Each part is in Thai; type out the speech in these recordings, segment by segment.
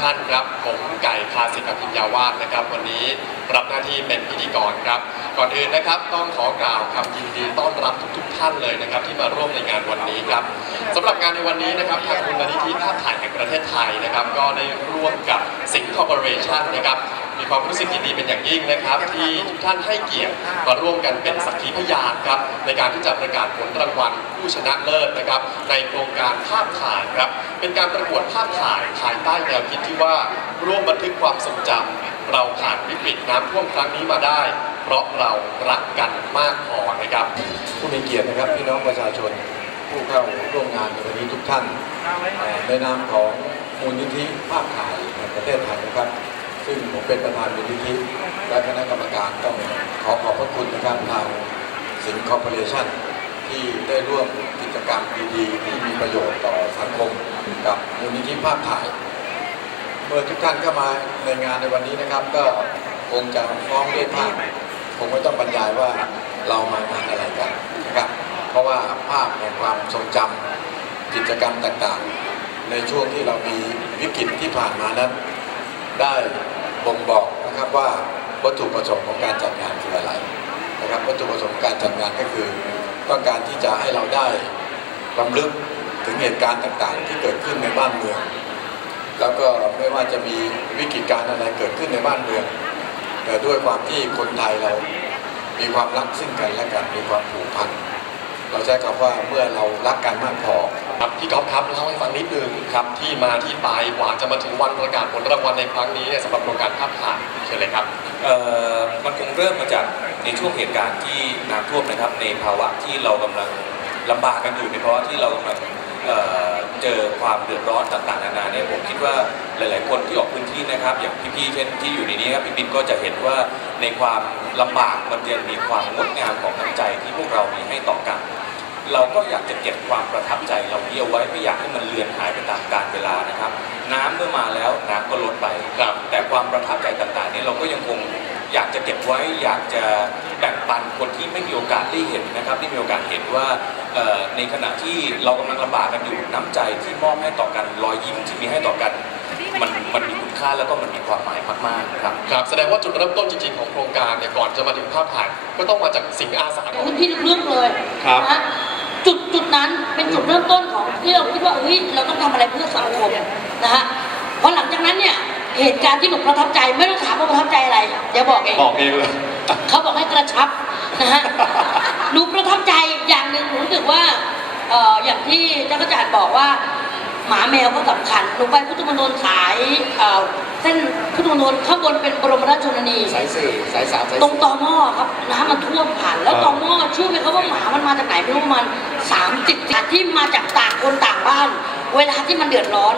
ท่านครับ ผมไก่คาสิกพิญญาวาสนะครับ วันนี้รับหน้าที่เป็นพิธีกรครับ ก่อนอื่นนะครับต้องขอกล่าวคำยินดีต้อนรับทุกๆท่านเลยนะครับ ที่มาร่วมในงานวันนี้ครับสำหรับงานในวันนี้นะครับทางมูลนิธิภาพถ่ายแห่งประเทศไทยนะครับ ก็ได้ร่วมกับสิงห์คอร์ปอเรชั่นนะครับ มีความรู้สึกยินดีเป็นอย่างยิ่งนะครับ ที่ทุกท่านให้เกียรติมาร่วมกันเป็นสักขีพยานครับในการที่จะประกาศผลรางวัลผู้ชนะเลิศนะครับ ในโครงการภาพถ่ายครับ เป็นการประกวดภาพถ่ายภายใต้แนวคิดที่ว่าร่วมบันทึกความทรงจำเราผ่านวิกฤตน้ำท่วมครั้งนี้มาได้ เพราะเรารักกันมากพอนะครับ ผู้มีเกียรตินะครับพี่น้องประชาชนผู้เข้าร่วมงานในวันนี้ทุกท่านในนามของมูลนิธิภาพถ่ายแห่งประเทศไทยนะครับ ซึ่งผมเป็นประธานมูลนิธิและคณะกรรมการต้องขอขอบพระคุณนะครับทางสิงห์คอร์ปอเรชั่นที่ได้ร่วมกิจกรรมดีๆ ที่มีประโยชน์ต่อสังคมกับมูลนิธิภาพถ่าย เมื่อทุกท่านเข้ามาในงานในวันนี้นะครับ ก็คงจะฟ้องด้วยภาพคงไม่ต้องบรรยายว่าเรามางานอะไรกันนะครับ เพราะว่าภาพแห่งความทรงจำกิจกรรมต่างๆ ในช่วงที่เรามีวิกฤตที่ผ่านมานั้น ได้ บ่งบอกนะครับว่าวัตถุประสงค์ของการจัดงานคืออะไรนะครับวัตถุประสงค์การจัดงานก็คือ ต้องการที่จะให้เราได้รำลึกถึงเหตุการณ์ต่างๆ ที่เกิดขึ้นในบ้านเมือง แล้วก็ไม่ว่าจะมีวิกฤตการณ์อะไรเกิดขึ้นในบ้านเมือง แต่ด้วยความที่คนไทยเรา มีความรักซึ่งกันและกันมีความผูกพันเราใช้คำว่าเมื่อเรารักกันมากพอ ครับพี่ก๊อฟครับเล่าให้ฟังนิดนึงครับที่มาที่ไปกว่าจะมาถึงวันประกาศผลรางวัลในครั้งนี้เนี่ยสำหรับโครงการภาพถ่ายเชิญเลยครับเอ่อมันคงเริ่มมาจากในช่วงเหตุการณ์ที่น้ำท่วมนะครับ ในภาวะที่เรากำลังลำบากกันอยู่ในภาวะที่เรากำลังเอ่อเจอความเดือดร้อนต่างๆนานาเนี่ยผมคิดว่าหลาย ๆ คนที่ออกพื้นที่นะครับ อย่างพี่ๆเช่นที่อยู่ในนี้ครับพี่บินก็จะเห็นว่าในความลำบากมันยังมีความงดงามของน้ำใจที่พวกเรามีให้ต่อกัน เราก็อยากจะเก็บความประทับใจเหล่านี้เอาไว้ไม่อยากให้มันเลือนหายไปตามกาลเวลานะครับ น้ำเมื่อมาแล้วน้ำก็ลดไปครับแต่ความประทับใจต่างๆนี้เราก็ยังคงอยากจะเก็บไว้อยากจะแบ่งปันคนที่ไม่มีโอกาสได้เห็นนะครับได้มีโอกาสเห็นว่าเอ่อในขณะที่เรากำลังลำบากกันอยู่น้ำใจที่มอบให้ต่อกันรอยยิ้มที่มีให้ต่อกัน มันมันมีคุณค่าแล้วก็มันมีความหมายมากๆครับ ครับแสดงว่าจุดเริ่มต้นจริงๆของโครงการเนี่ยก่อนจะมาถึงภาพถ่ายก็ต้องมาจากสิ่งอาสาก่อนพื้นที่ลึกๆเลยครับ นะ จุดจุดนั้นเป็นจุดเริ่มต้นของที่เราคิดว่าเฮ้ยเราต้องทำอะไรเพื่อสังคมนะฮะเพราะหลังจากนั้นเนี่ยเหตุการณ์ที่หนูประทับใจไม่ต้องถามว่าประทับใจอะไรเดี๋ยวบอกเองบอกเองเลยเขาบอกให้กระชับนะฮะหนูประทับใจอย่างหนึ่งหนูรู้สึกว่าเอ่ออย่างที่เจ้ากระจาดบอกว่า หมาแมวก็สำคัญหนูไปพุทธมณฑลสายเอ่อเส้นพุทธมณฑลข้างบนเป็นบรมราชชนนีสายสี่สายสามสายตรงตอหม้อครับน้ำมันท่วมผ่าน แล้วตอหม้อเชื่อไหมครับว่าหมามันมาจากไหนไม่รู้ประมันสามสิบที่มาจากต่างคนต่างบ้าน เวลาที่มันเดือดร้อน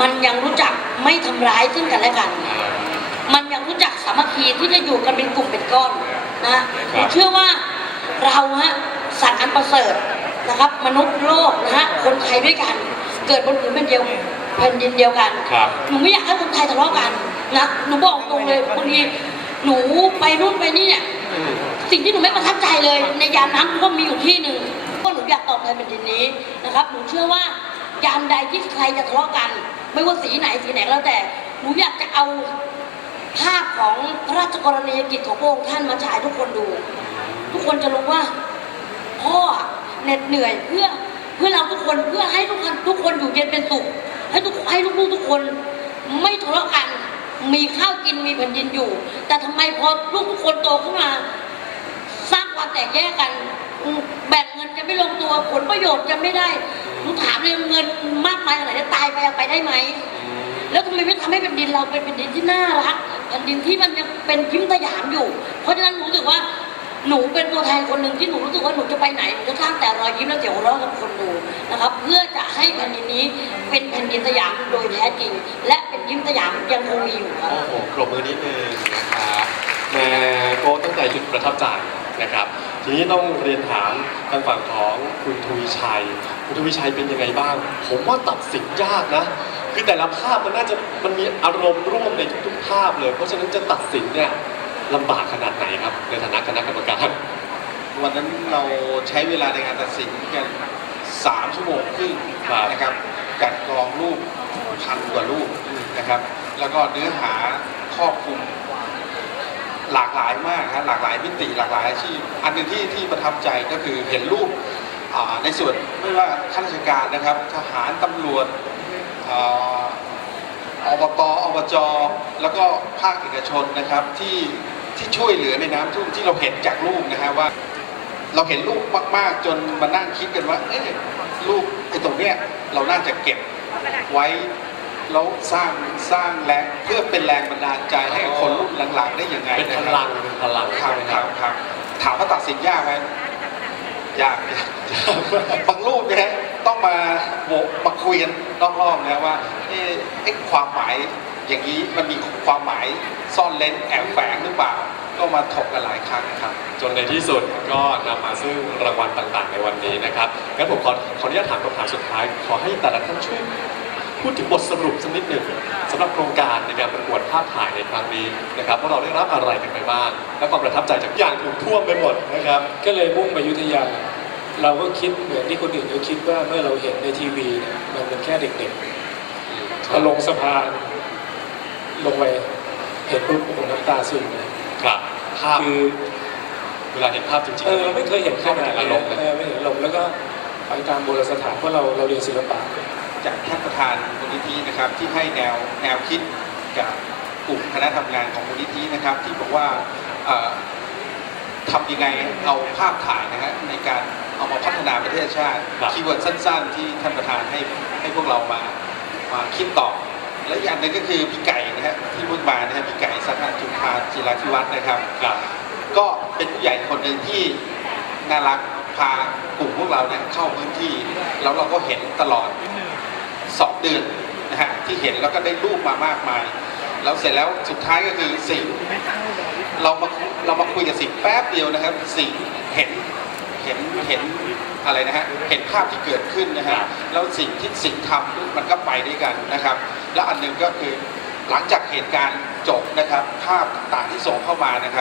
มันยังรู้จักไม่ทำร้ายซึ่งกันและกัน มันยังรู้จักสามัคคีที่จะอยู่กันเป็นกลุ่มเป็นก้อนนะผมเชื่อว่าเราฮะสัตว์อันประเสริฐนะครับ มนุษย์โลกนะฮะคนไทยด้วยกัน เกิดบนผืนแผ่นเดียวแผ่นดินเดียวกันครับ หนูไม่อยากให้คนไทยทะเลาะกันนะหนูบอกตรงเลยบางทีหนูไปนู่นไปนี่เนี่ยสิ่งที่หนูไม่ประทับใจเลย ในยามน้ำท่วมมีอยู่ที่หนึ่งก็หนูอยากตอบแทนแผ่นดินนี้นะครับ หนูเชื่อว่ายามใดที่ใครจะทะเลาะกัน ไม่ว่าสีไหนสีไหนก็แล้วแต่หนูอยากจะเอาภาพของพระราชกรณียกิจของพระองค์ท่านมาฉายทุกคนดู ทุกคนจะรู้ว่าพ่อเหน็ดเหนื่อยเพื่อเพื่อเราทุกคนเพื่อให้ทุกคนทุกคนอยู่เย็นเป็นสุข ให้ทุกให้ลูกๆทุกคนไม่ทะเลาะกัน มีข้าวกินมีแผ่นดินอยู่ แต่ทำไมพอลูกทุกคนโตขึ้นมา สร้างความแตกแยกกัน แบ่งเงินจะไม่ลงตัวผลประโยชน์จะไม่ได้หนูถามเลยเงินมากมายขนาดนี้ตายไปเอาไปได้ไหมแล้วทำไมไม่ทำให้แผ่นดินเราเป็นแผ่นดินที่น่ารักแผ่นดินที่มันยังเป็นยิ้มสยามอยู่ เพราะฉะนั้นหนูรู้สึกว่า หนูเป็นตัวแทนคนหนึ่งที่หนูรู้สึกว่าหนูจะไปไหนหนูจะสร้างแต่รอยยิ้มและเสียงหัวเราะกับคนดูนะครับ เพื่อจะให้แผ่นดินนี้เป็นแผ่นดินสยามโดยแท้จริง และเป็นยิ้มสยามยังคงมีอยู่ครับ โอ้โหปรบมือนิดนึงนะครับแม่โกตั้งใจจุดประทับใจนะครับ ทีนี้ต้องเรียนถามทางฝั่งของคุณทวีชัย คุณทวีชัยเป็นยังไงบ้าง ผมว่าตัดสินยากนะ คือแต่ละภาพมันน่าจะมันมีอารมณ์ร่วมในทุกๆภาพเลย เพราะฉะนั้นจะตัดสินเนี่ย ลำบากขนาดไหนครับ ในฐานะคณะกรรมการ วันนั้นเราใช้เวลาในการตัดสินกัน 3 ชั่วโมงครึ่งครับ นะครับกลันกรองรูปพันกว่ารูปนะครับ แล้วก็เนื้อหาครอบคลุมหลากหลายมากฮะหลากหลายมิติหลากหลายอาชีพ อันหนึ่งที่ที่ประทับใจก็คือเห็นรูปอ่าในส่วนไม่ว่าข้าราชการนะครับ ทหารตำรวจอ่า อบตอบจ แล้วก็ภาคเอกชนนะครับที่ ที่ช่วยเหลือในน้ำท่วมที่เราเห็นจากรูปนะฮะว่า เราเห็นรูปมาก ๆ จนมานั่งคิดกันว่า เอ๊ะรูปไอ้ตรงเนี้ยเราน่าจะเก็บไว้แล้วสร้างสร้างแรงเพื่อเป็นแรงบันดาลใจให้กับคนรุ่นหลังๆได้ยังไงเป็นพลังเป็นพลังครับครับครับถามว่าตัดสินยากไหมยากยากบางรูปเนี่ยต้องมาโหวตมาคุยกันรอบๆนะว่าเอ๊ะไอ้ความหมาย อย่างนี้มันมีความหมายซ่อนเล้นแอบแฝงหรือเปล่า ก็มาถกกันหลายครั้งครับ จนในที่สุดก็นำมาซึ่งรางวัลต่างๆ ในวันนี้นะครับงั้นผมขอขออนุญาตถามคำถามสุดท้าย ขอให้แต่ละท่านช่วยพูดถึงบทสรุปสักนิดหนึ่งสำหรับโครงการในการประกวดภาพถ่ายในครั้งนี้นะครับว่าเราได้รับอะไรกันไปบ้าง และความประทับใจจากอย่างถูกท่วมไปหมดนะครับ ก็เลยมุ่งไปอยุธยา เราก็คิดเหมือนที่คนอื่นเขาคิดว่าเมื่อเราเห็นในทีวีเนี่ยมันเป็นแค่เด็กๆพอลงสะพาน ลงไปเห็นปุ๊บผมน้ำตาซึมเลยครับภาพคือเวลาเห็นภาพจริงๆเออไม่เคยเห็นขนาดอารนี้มณ์เลยเออไม่เห็นอารมณ์แล้วก็ไปตามโบราณสถานเพราะเราเราเรียนศิลปะจากท่านประธานมูลนิธินะครับที่ให้แนวแนวคิดกับกลุ่มคณะทำงานของมูลนิธินะครับ ที่บอกว่าเอ่อทำยังไงเอาภาพถ่ายนะฮะในการเอามาพัฒนาประเทศชาติครับคีย์เวิร์ดสั้น ๆ ที่ท่านประธานให้ให้พวกเรามามาคิดต่อ และอีกอย่างหนึ่งก็คือพี่ไก่นะฮะที่เพิ่งมานะฮะพี่ไก่สังหารจุฬาจิราธิวัฒน์นะครับ ครับ ก็เป็นผู้ใหญ่คนหนึ่งที่น่ารักพากลุ่มพวกเราเนี่ยเข้าพื้นที่ แล้วเราก็เห็นตลอดสองเดือนนะฮะที่เห็นแล้วก็ได้รูปมามากมาย แล้วเสร็จแล้วสุดท้ายก็คือสิ่ง เรามาเรามาคุยกับสิ่งแป๊บเดียวนะครับ สิ่งเห็น เห็นเห็นอะไรนะฮะเห็นภาพที่เกิดขึ้นนะฮะแล้วสิ่งที่สิ่งทำมันก็ไปด้วยกันนะครับ แล้วอันหนึงก็คือหลังจากเหตุการณ์จบนะครับ ภาพต่างๆที่ส่งเข้ามานะครับ